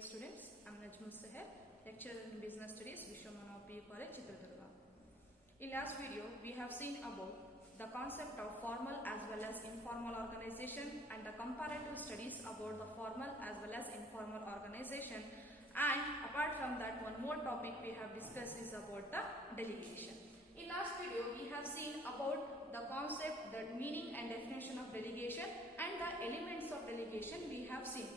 Dear students, I am Najmul Saheb, lecturer in Business Studies, Vishwamana PU College, Chitradurga. In last video, we have seen about the concept of formal as well as informal organization and the comparative studies about the formal as well as informal organization. And apart from that, one more topic we have discussed is about the delegation. In last video, we have seen about the concept, the meaning and definition of delegation and the elements of delegation we have seen.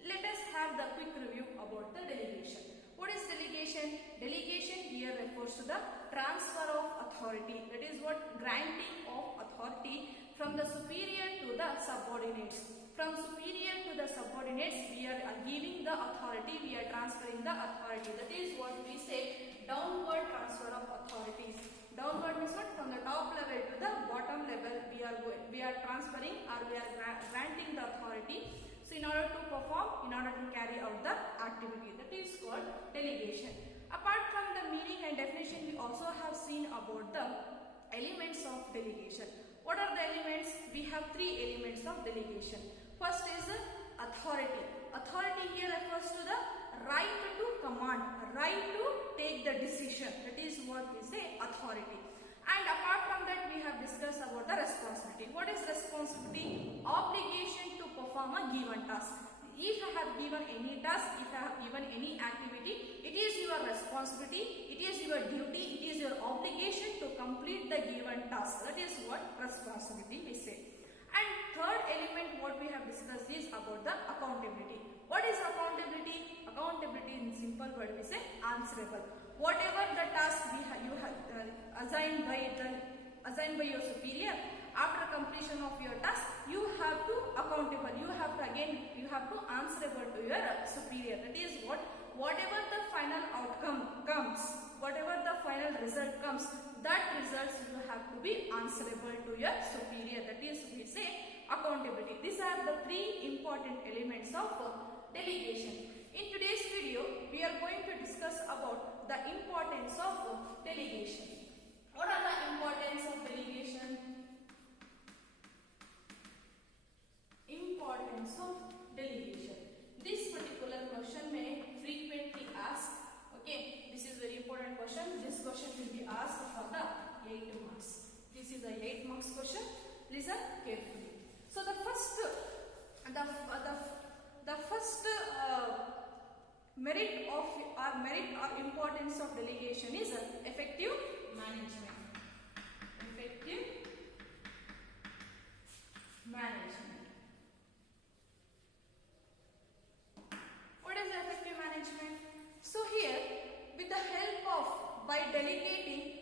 Let us have the quick review about the delegation. What is delegation? Delegation here refers to the transfer of authority. That is what granting of authority from the superior to the subordinates. From superior to the subordinates, we are giving the authority, we are transferring the authority. That is what we say downward transfer of authorities. Downward means what? From the top level to the bottom level, we are transferring or we are granting the authority. So in order to perform, in order to carry out the activity, that is called delegation. Apart from the meaning and definition, we also have seen about the elements of delegation. What are the elements? We have three elements of delegation. First is authority. Authority here refers to the right to command, right to take the decision. That is what we say authority. And apart from that, we have discussed about the responsibility. What is responsibility? Obligation to perform a given task. If I have given any task, if I have given any activity, it is your responsibility, it is your duty, it is your obligation to complete the given task. That is what responsibility we say. And third element what we have discussed is about the accountability. What is accountability? Accountability in simple word we say answerable. Whatever the task you have assigned by your superior, after completion of your task, you have to accountable. You have to answerable to your superior. That is what whatever the final outcome comes, whatever the final result comes, that results you have to be answerable to your superior. That is we say accountability. These are the three important elements of delegation. In today's video, we are going to discuss about the importance of delegation. What are the importance of delegation? Importance of delegation. This particular question may frequently ask. Okay, this is very important question. This question will be asked for the 8 marks. This is a 8 marks question. Listen carefully. So the first merit or importance of delegation is effective management. Effective management. What is effective management? So here, with the help of by delegation,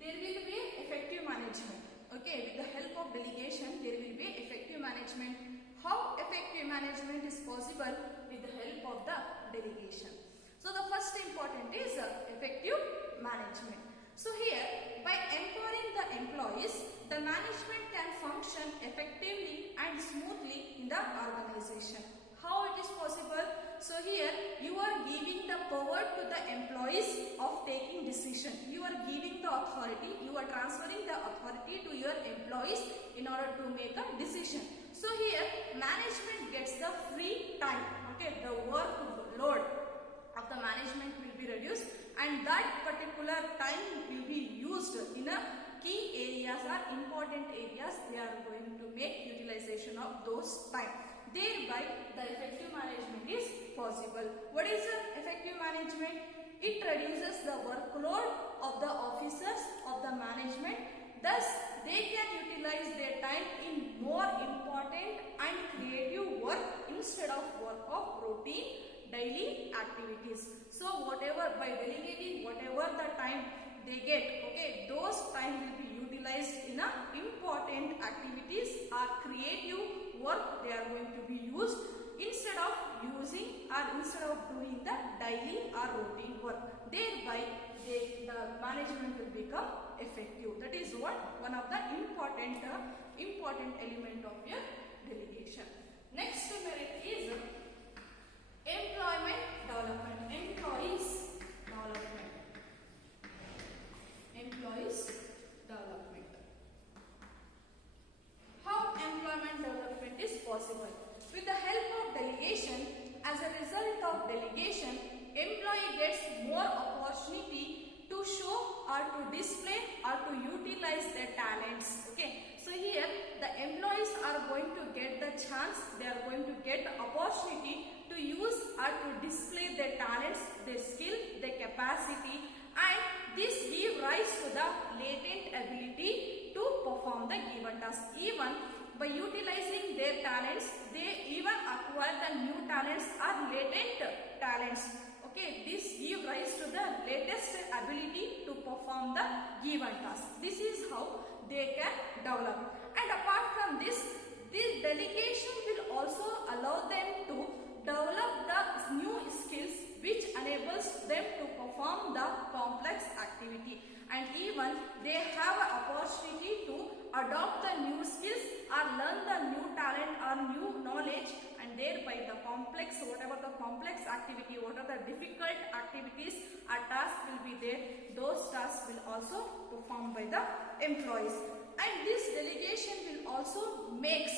there will be effective management. Okay, with the help of delegation, there will be effective management. How effective management is possible? With the help of the delegation. So the first important is effective management. So here, by empowering the employees, the management can function effectively and smoothly in the organization. How it is possible? So here, you are giving the power to the employees of taking decision. You are giving the authority, you are transferring the authority to your employees in order to make a decision. So here, management gets the free time. Okay, the workload of the management will be reduced, and that particular time will be used in a key areas or important areas. They are going to make utilization of those time. Thereby, the effective management is possible. What is effective management? It reduces the workload of the officers of the management. Thus, they can utilize their time in more important and creative work instead of work of routine daily activities. So, whatever by delegating whatever the time they get, okay, those time will be utilized in a important activities or creative work they are going to be used instead of doing the daily or routine work. Thereby, the management will become effective. That is what one of the important element of your delegation. Next merit is employment development. Employees development. Employees development. How employment development is possible? With the help of delegation, gets more opportunity to show or to display or to utilize their talents. Okay, so here the employees are going to get the chance, they are going to get the opportunity to use or to display their talents, their skill, their capacity, and this give rise to the latent ability to perform the given task. Even by utilizing their talents, they even acquire the new talents or latent talents. Okay, this give rise to the latest ability to perform the given task. This is how they can develop. And apart from this delegation will also allow them to develop the new skills which enables them to perform the complex activity, and even they have an opportunity to adopt the new skills or learn the new talent or new knowledge, and thereby the complex, whatever the complex activity, what are the difficult activities or tasks will be there, those tasks will also performed by the employees. And this delegation will also makes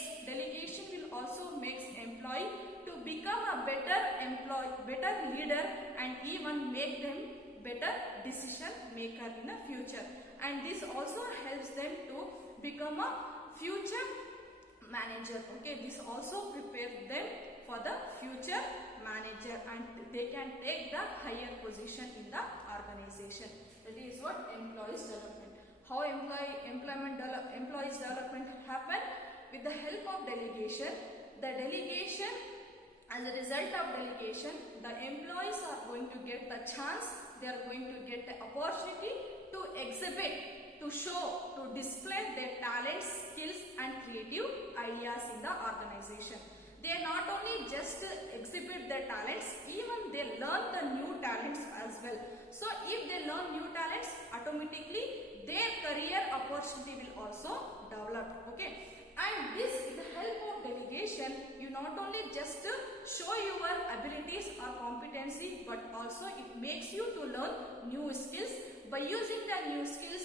employee to become a better employee, better leader, and even make them better decision maker in the future. And this also helps them to become a future manager. Okay, this also prepares them for the future manager, and they can take the higher position in the organization. That is what employees development. How employees development happen? With the help of delegation. The delegation, as a result of delegation, the employees are going to get the chance, they are going to get the opportunity to exhibit, to show, to display their talents, skills, and creative ideas in the organization. They not only just exhibit their talents, even they learn the new talents as well. So if they learn new talents, automatically their career opportunity will also develop. Okay, and this, with the help of delegation, you not only just show your abilities or competency, but also it makes you to learn new skills. By using the new skills,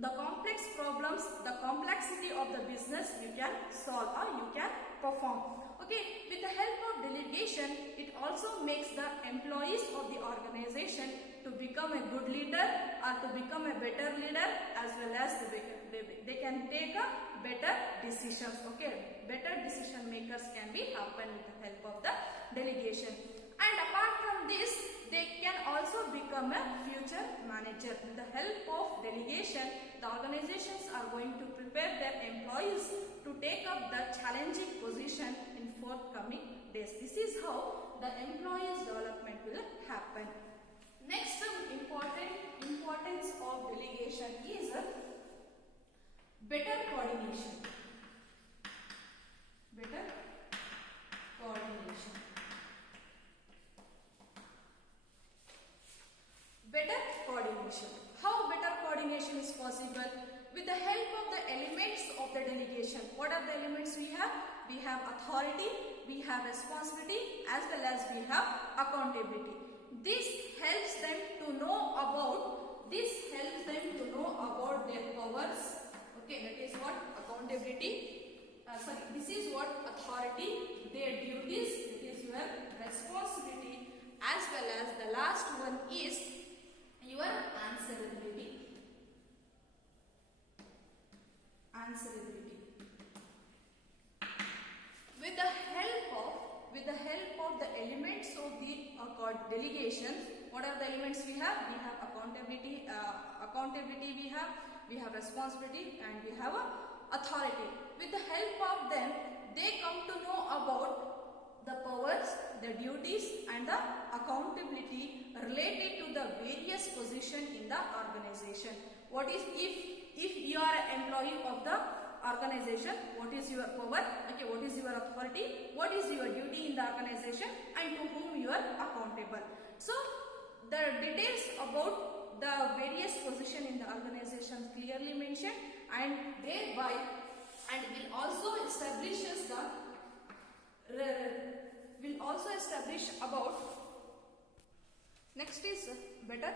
the complex problems, the complexity of the business you can solve or you can perform. Okay, with the help of delegation, it also makes the employees of the organization to become a good leader or to become a better leader, as well as they can take a better decisions. Okay, better decision makers can be happen with the help of the delegation. And apart from this, they can also become a future manager. With the help of delegation, the organizations are going to prepare their employees to take up the challenging position in forthcoming days. This is how the employees development will happen. Next importance of delegation is better coordination. Better coordination. Better coordination. How better coordination is possible? With the help of the elements of the delegation. What are the elements we have? We have authority, we have responsibility, as well as we have accountability. This helps them to know about their powers. Okay, that is what accountability. This is what authority, their duties, it is your responsibility, as well as the last one is your answerability. With the help of the elements of the delegation, what are the elements we have? We have accountability, we have responsibility, and we have authority. With the help of them, they come to know about the powers, the duties, and the accountability related to the various positions in the organization. What is, if you are an employee of the organization, what is your power? Okay, what is your authority? What is your duty in the organization, and to whom you are accountable? So the details about the various positions in the organization clearly mentioned, and thereby will also establish about. Next is better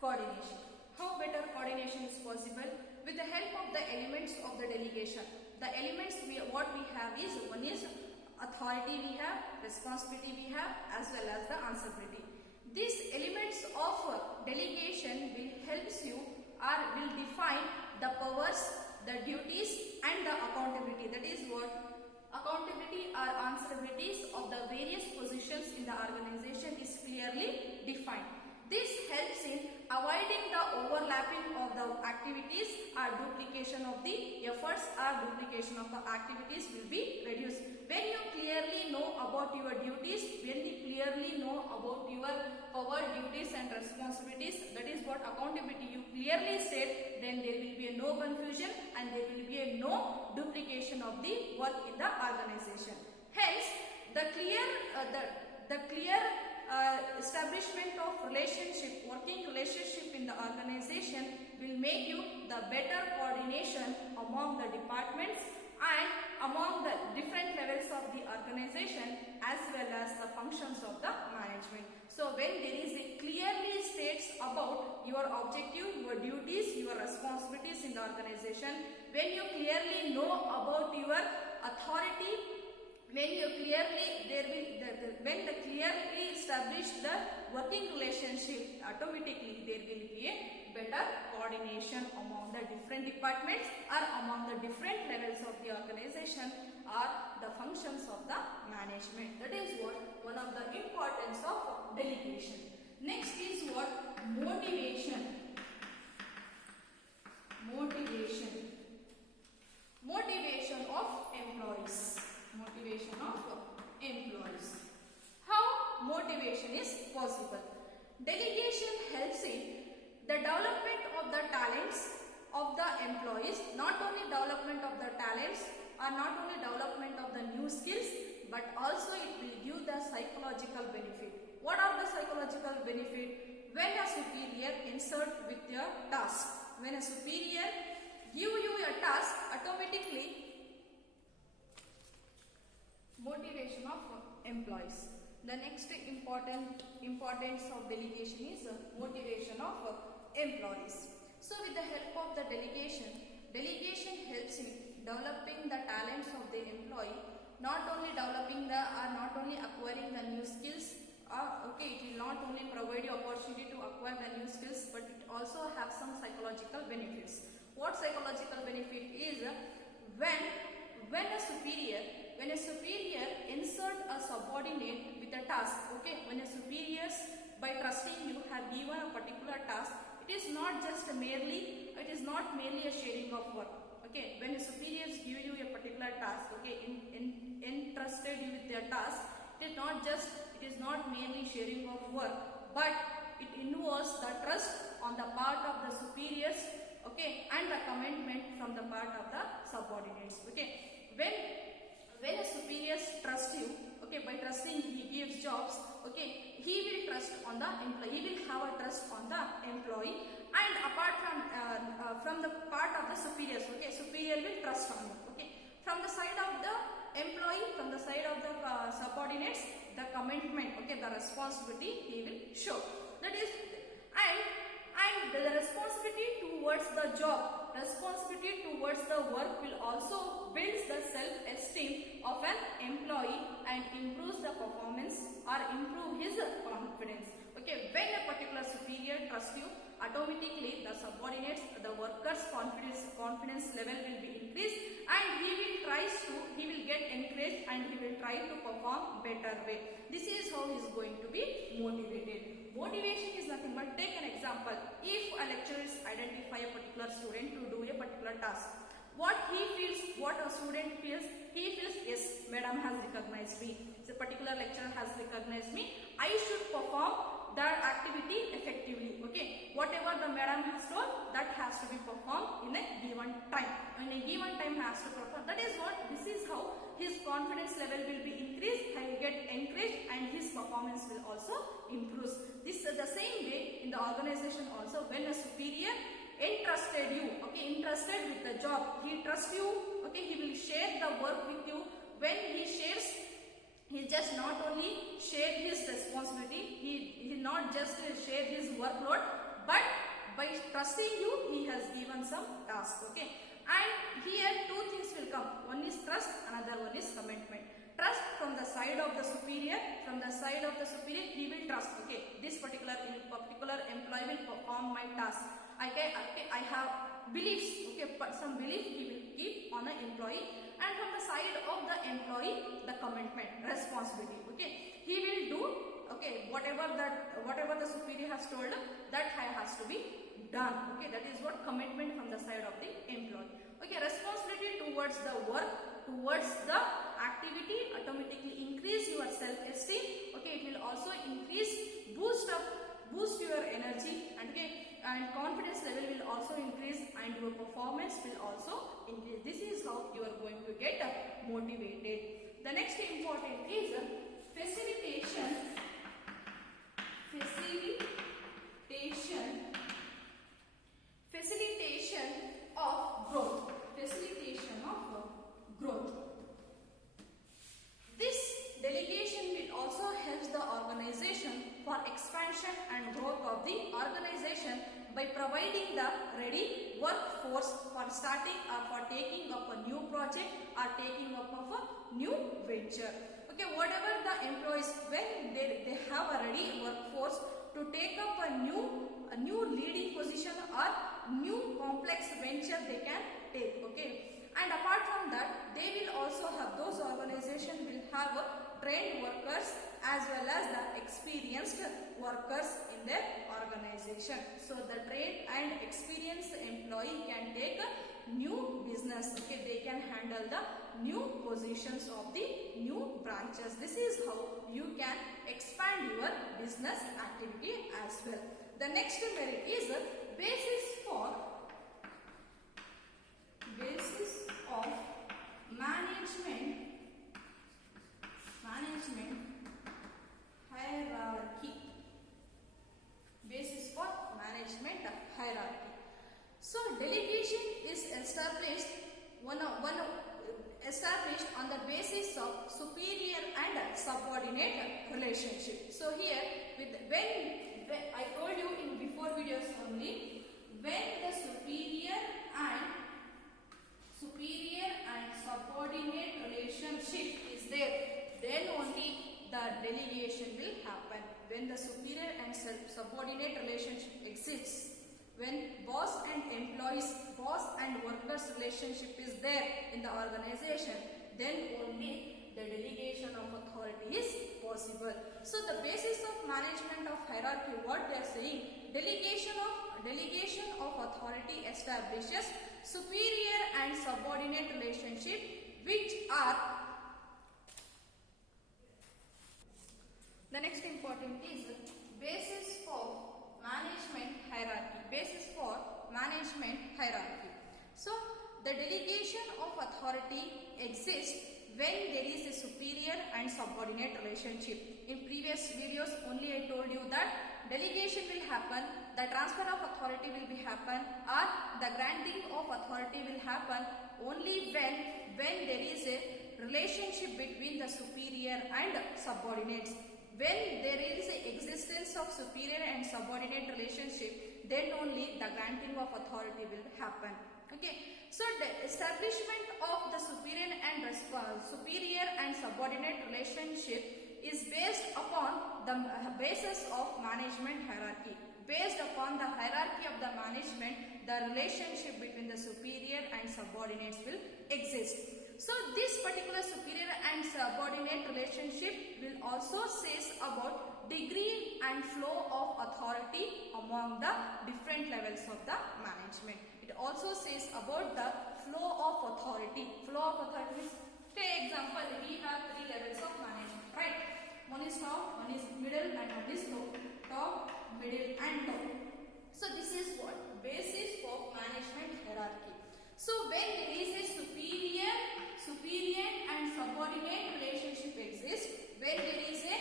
coordination. How better coordination is possible? With the help of the elements of the delegation. The elements what we have is, one is authority we have, responsibility we have, as well as the answerability. These elements of delegation will helps you or will define the powers, the duties and the accountability. That is what accountability or answerabilities of the various positions in the organization is clearly defined. This helps in avoiding the overlapping of the activities or duplication of the efforts or duplication of the activities will be reduced. When you clearly know about your duties, when you clearly know about your power, duties and responsibilities, that is what accountability you clearly state, then there will be no confusion and there will be no duplication of the work in the organization. Hence, the clear establishment of relationship, working relationship in the organization will make you the better coordination among the departments and among the different levels of the organization as well as the functions of the management. So when there is a clearly states about your objective, your duties, your responsibilities in the organization, when you clearly know about your authority, when you clearly when the clearly establish the working relationship, automatically there will be a better coordination among the different departments or among the different levels of the organization or the functions of the management. That is what one of the importance of delegation. Next is what? Motivation. Motivation of employees. Motivation of employees. How motivation is possible? Delegation helps in the development of the talents of the employees, not only development of the talents or not only development of the new skills, but also it will give the psychological benefit. What are the psychological benefit? When a superior insert with your task, when a superior give you a task, automatically motivation of employees. The next importance of delegation is motivation of employees. So with the help of the delegation helps in developing the talents of the employee, not only developing the or not only acquiring the new skills. It will not only provide you opportunity to acquire the new skills, but it also have some psychological benefits. What psychological benefit is? When a superior insert a subordinate with a task, when a superiors by trusting you have given a particular task, it is not merely a sharing of work. When a superiors give you a particular task, entrusted you with their task, it is not merely sharing of work, but it involves the trust on the part of the superiors, and the commitment from the part of the subordinates. When a superior trusts you, by trusting he gives jobs, he will trust on the employee, he will have a trust on the employee, and apart from the part of the superiors, superior will trust on you. From the side of the employee, from the side of the subordinates, the commitment, the responsibility he will show. That is, and the responsibility towards the job, responsibility towards the work will also build the self-esteem of an employee and improves the performance or improve his confidence. When a particular superior trusts you, automatically the subordinates, the workers' confidence level will be increased, and he will get encouraged and he will try to perform better way. This is how he is going to be motivated. Motivation is nothing but, take an example. If a lecturer is identify a particular student to do a particular task, what a student feels, yes, madam has recognized me. The particular lecturer has recognized me. I should perform that activity effectively. Whatever the madam has told, that has to be performed in a given time. In a given time has to perform. That is what. This is how his confidence level will be increased. He will get encouraged, and his performance will also improve. This is the same way in the organization also. When a superior entrusted you, entrusted with the job, he trusts you. He will share the work with you. When he shares, he just not only share his responsibility, he not just share his workload, but by trusting you, he has given some task. And here two things will come. One is trust, another one is commitment. Trust from the side of the superior, from the side of of the superior, he will trust. Okay, this particular employee will perform my task. Okay, I have beliefs. Okay, but some belief he will keep on an employee, and from the side of the employee, the commitment, responsibility. Okay, he will do. Okay, whatever the superior has told, that has to be done. Okay, that is what commitment from the side of the employee. Okay, responsibility towards the work, towards the activity automatically increase your self-esteem. Okay, it will also boost your energy, and okay, and confidence level will also increase, and your performance will also increase. This is how you are going to get motivated. The next important is facilitation of growth. Facilitation of growth. This delegation will also help the organization for expansion and growth of the organization by providing the ready workforce for starting or for taking up a new project or taking up of a new venture. Okay, whatever the employees, when they have a ready workforce to take up a new leading position or new complex venture they can take. Okay, and apart from that, they will also have, those organizations will have trained workers as well as the experienced workers in their organization. So the trained and experienced employee can take a new business. Okay, they can handle the new positions of the new branches. This is how you can expand your business activity as well. The next merit is basis of management hierarchy. Basis for management hierarchy. So delegation is established established on the basis of superior and subordinate relationship. So here, when I told you in before videos only, when the superior and subordinate relationship is there, then only the delegation will happen. When the superior and subordinate relationship exists, when boss and employees, boss and workers relationship is there in the organization, then only the delegation of authority is possible. So the basis of management of hierarchy, what they are saying, delegation of authority establishes superior and subordinate relationship, which are, the next important is basis for management hierarchy. Basis for management hierarchy. So the delegation of authority exists when there is a superior and subordinate relationship. In previous videos only I told you that delegation will happen, the transfer of authority will be happen, or the granting of authority will happen only when there is a relationship between the superior and subordinates. When there is a existence of superior and subordinate relationship, then only the granting of authority will happen. Okay, so the establishment of the superior and subordinate relationship is based upon the basis of management hierarchy. Based upon the hierarchy of the management, the relationship between the superior and subordinates will exist. So this particular superior and subordinate relationship will also says about degree and flow of authority among the different levels of the management. It also says about the flow of authority. Flow of authority means, take example, we have three levels of management, right? One is top, one is middle, and one is low. Top, middle, and low. So this is what? Basis of management hierarchy. So when there is a superior and subordinate relationship exists, when there is a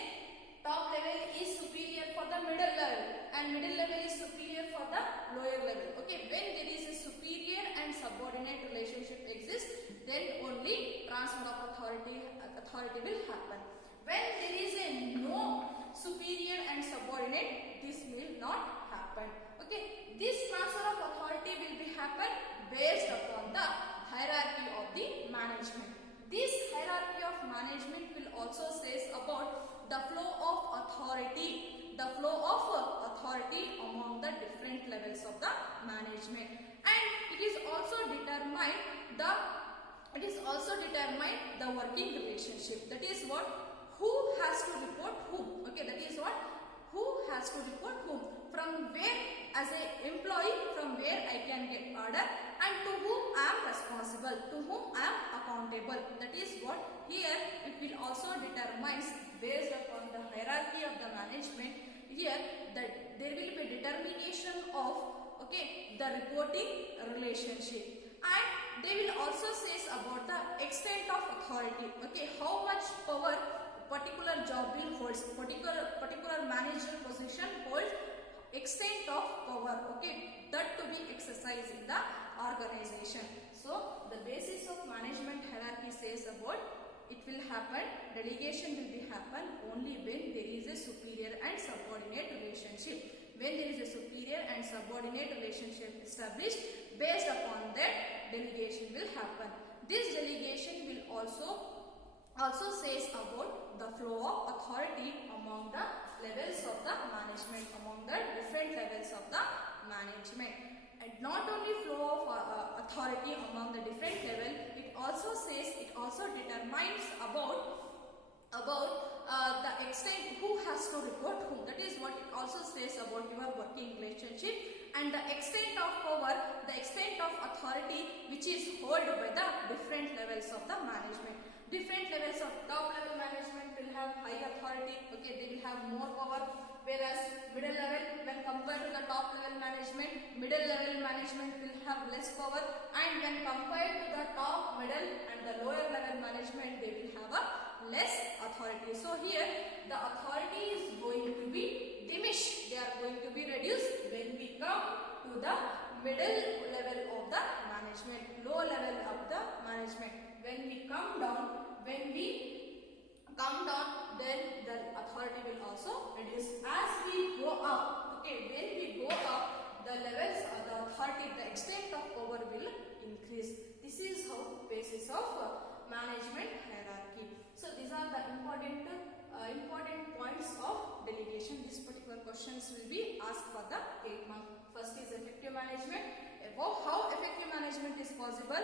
top level is superior for the middle level and middle level is superior for the lower level. Okay, when there is a superior and subordinate relationship exists, then only transfer of authority will happen. When there is a no superior and subordinate, this will not happen. Okay, this transfer of authority will be happen based upon the hierarchy of the management. This hierarchy of management will also says about the flow of authority among the different levels of the management, and it is also determine the working relationship. That is what, who has to report whom. Okay, that is what, who has to report whom, from where as a employee, from where I can get order, and to whom I am responsible, to whom I am accountable. That is what, here it will also determines based upon the hierarchy of the management. Here that there will be determination of, okay, the reporting relationship, and they will also says about the extent of authority. Okay, how much power particular job will holds, particular manager position holds, extent of power, okay, that to be exercised in the organization. So the basis of management hierarchy says about, it will happen, delegation will be happen only when there is a superior and subordinate relationship. When there is a superior and subordinate relationship established, based upon that delegation will happen. This delegation will also says about the flow of authority among the levels of the management, among the different levels of the management. And not only flow of authority among the different level, it also says, it also determines about the extent who has to report whom. That is what it also says about your working relationship, and the extent of power, the extent of authority which is held by the different levels of the management. Different levels of top level management will have high authority, okay, they will have more power, whereas middle level, when compared to the top level management, middle level management will have less power, and when compared to the top, middle and the lower level management, they will have a less authority. So here the authority is going to be diminished, they are going to be reduced when we come to the middle level of the management, low level of the management. When we come down, then the authority will also reduce. As we go up, okay, when we go up, the levels of the authority, the extent of power will increase. This is how basis of management hierarchy. So these are the important points of delegation. These particular questions will be asked for the 8 months. First is effective management. How effective management is possible?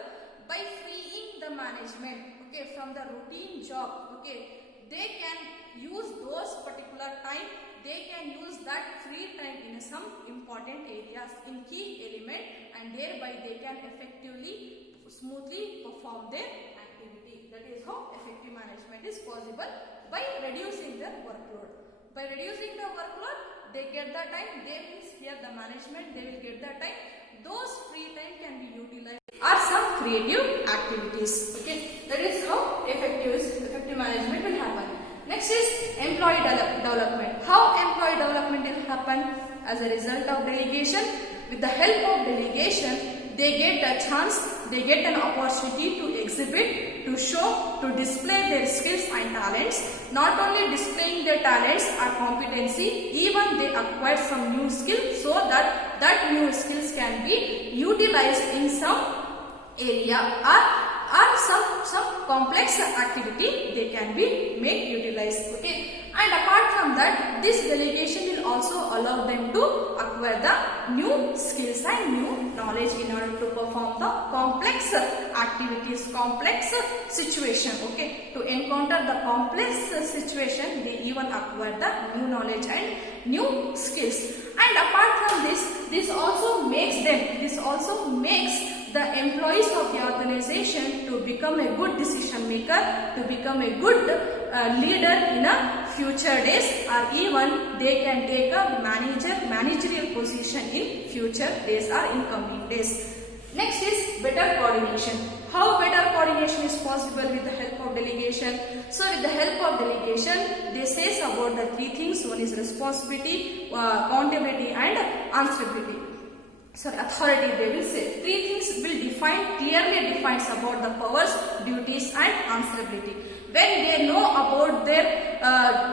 By freeing the management, okay, from the routine job, okay, they can use those particular time, they can use that free time in some important areas, in key element, and thereby they can effectively, smoothly perform their activity. That is how effective management is possible, by reducing their workload. By reducing the workload, they get the time, they will here the management, they will get the time, those free time can be utilized or some creative activities. Okay, that is how effective management will happen. Next is employee development. How employee development will happen? As a result of delegation. With the help of delegation, they get a chance, they get an opportunity to exhibit, to show, to display their skills and talents. Not only displaying their talents or competency, even they acquire some new skills, so that new skills can be utilized in some area or some complex activity they can be made utilized. Okay, and apart from that, this delegation will also allow them to acquire the new skills and new knowledge in order to perform the complex activities, complex situation. Okay, to encounter the complex situation, they even acquire the new knowledge and new skills. And apart from this also makes the employees of the organization to become a good decision maker, to become a good leader in a future days, or even they can take a managerial position in future days or in coming days. Next is better coordination. How better coordination is possible with the help of delegation? So with the help of delegation, they says about the 3 things. One is responsibility, accountability and answerability. Authority, they will say. 3 things will clearly defines about the powers, duties and answerability. When they know about their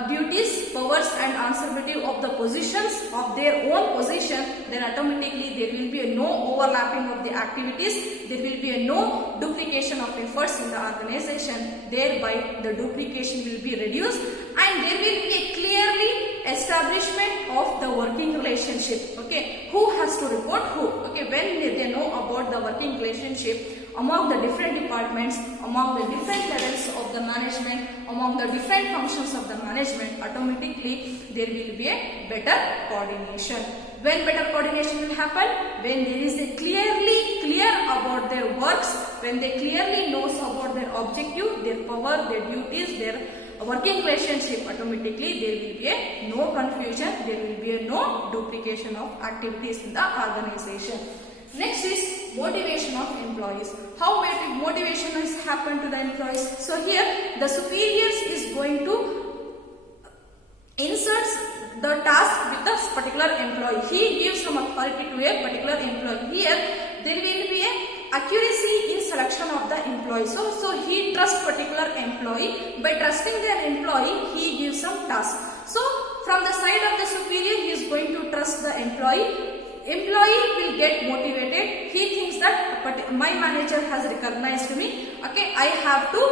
duties, powers and answerability of the positions of their own position, then automatically there will be no overlapping of the activities, there will be no duplication of efforts in the organization, thereby the duplication will be reduced, and there will be a clearly establishment of the working relationship relationship. Okay, who has to report who? Okay, when they know about the working relationship among the different departments, among the different levels of the management, among the different functions of the management, automatically there will be a better coordination. When better coordination will happen? When there is a clear about their works, when they clearly knows about their objective, their power, their duties, their working relationship, automatically there will be a no confusion, there will be a no duplication of activities in the organization. Next is motivation of employees. How motivation has happened to the employees? So here the superiors is going to insert the task with a particular employee. He gives some authority to a particular employee. Here there will be a accuracy in selection of the employee. So he trusts particular employee. By trusting their employee, he gives some task. So from the side of the superior, he is going to trust the employee. Employee will get motivated. He thinks that my manager has recognized me. Okay, I have to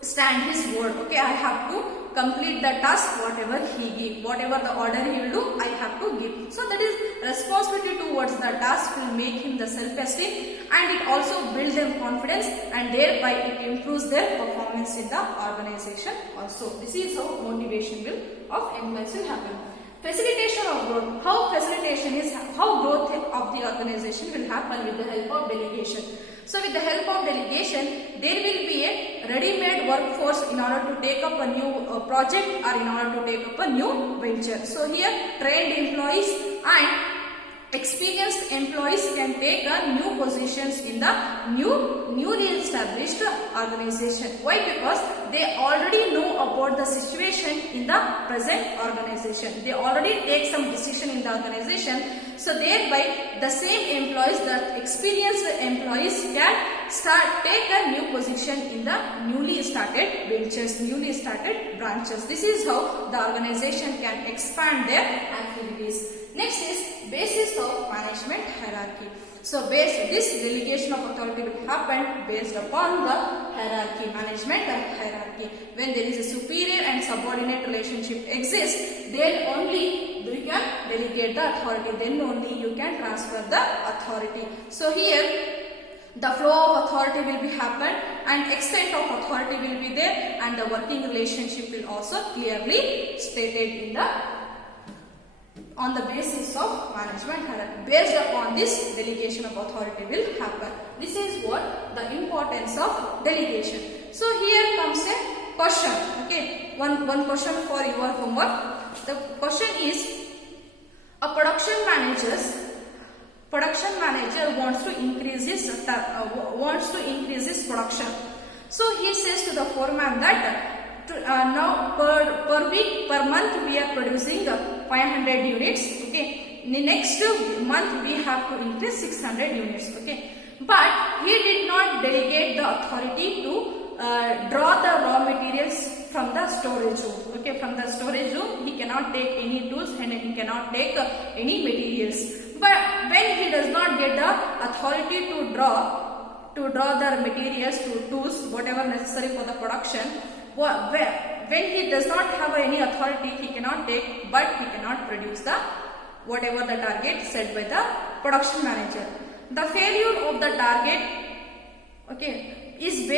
stand his word. Okay, I have to complete the task whatever he give, whatever the order he will do, I have to give. So that is responsibility towards the task will make him the self-esteem, and it also builds them confidence, and thereby it improves their performance in the organization also. This is how motivation will of employees will happen. Facilitation of growth. How growth of the organization will happen with the help of delegation. So with the help of delegation, there will be a ready-made workforce in order to take up a new project or in order to take up a new venture. So here trained employees and experienced employees can take new positions in the newly established organization. Why? Because they already know about the situation in the present organization. They already take some decision in the organization. So thereby the same employees, the experienced employees can take a new position in the newly started ventures, newly started branches. This is how the organization can expand their activities. Next is basis of management hierarchy. So this delegation of authority will happen based upon the hierarchy, management hierarchy. When there is a superior and subordinate relationship exists, then only you can delegate the authority, then only you can transfer the authority. So here the flow of authority will be happen, and extent of authority will be there, and the working relationship will also clearly stated in the on the basis of management hierarchy. Based upon this, delegation of authority will happen. This is what the importance of delegation. So here comes a question. Okay, one question for your homework. The question is, a production manager wants to increase his production. So he says to the foreman that now per month we are producing 500 units. Okay, in the next month we have to increase 600 units. Okay, but he did not delegate the authority to draw the raw materials from the storage room. Okay, from the storage room he cannot take any tools and he cannot take any materials. But when he does not get the authority to draw the materials, to tools, whatever necessary for the production, when he does not have any authority, he cannot take, but he cannot produce the whatever the target set by the production manager. The failure of the target, okay, is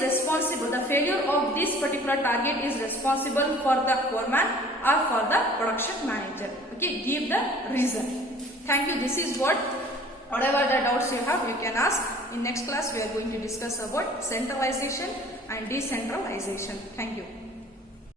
responsible. The failure of this particular target is responsible for the foreman or for the production manager. Okay, give the reason. Thank you. This is whatever the doubts you have, you can ask. In next class, we are going to discuss about centralization and decentralization. Thank you.